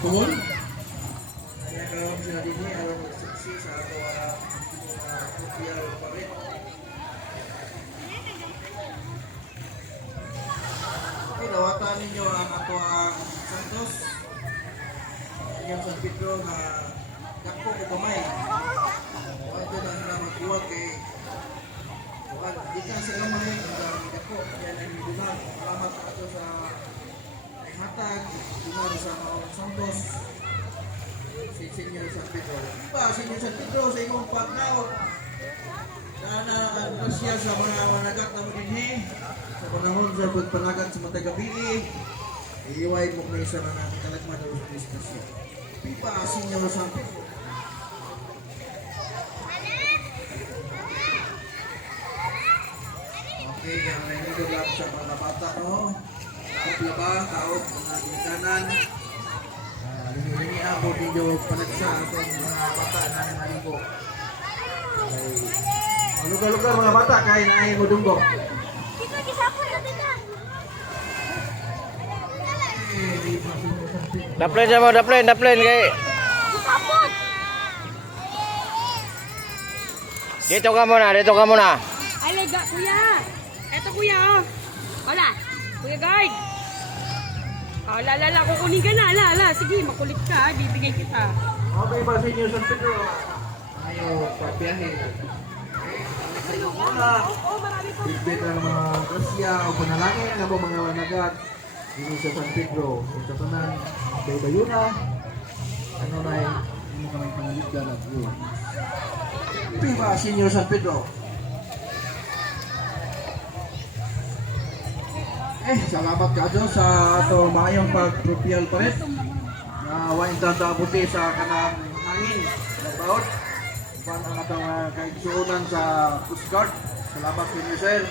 Tuhon? Kaya karon sila din aron magsuksi sa ato social parit. Okay, lawatan ninyo ang ato ang Santos. Yung San Pedro na dako ko kamay. Wala na nila magkuwag kay di ka sila mga dako. Kaya na hibugan. Salamat sa ato sa hatag. Dumar sa Santos. Si Senyor San Pedro. Diba, Senyor San Pedro sa imong pagkaw. Na siya sa mga managat na maginhi. Sa panahon sa pagpanagat sa matagabili. Iiway mo may isa na natin kalagman ng Christmas. Diba, Senyor San Pedro. Okay, kaya nandito lang sa mga bata, no? Taot laba, taot mga ginikanan. Lini-lini ako ninyo panagsa atong mga bata na namin po. Lugar-lugar mga bata kaya na ay mudunggo. Daplen siya mo, daplen kay. Dito ka muna. Ay, lega, kuya. Eto, kuya, oh. Hola, kuya guard. Oh, la, kukunin ka na, la. Sige, makulit ka, bibigay kita. Okay ba sa inyo San Pedro? Ayaw, pagbiyahe. Oo, marami po. Bigbit ang mga grasya o panalangin na mga managat. Dito sa San Pedro. Sa katunan, bayo-bayuna. Ano na yung hindi kami pangaligdan at yun. Viva Senyor San Pedro! Salamat ka dyan sa ato mayong pag-propial palit. Na wain tatabuti sa kanang hangin. Nagbaot. Pan ang atong kaigsuunan sa Coast Guard. Salamat sa inyo, sir.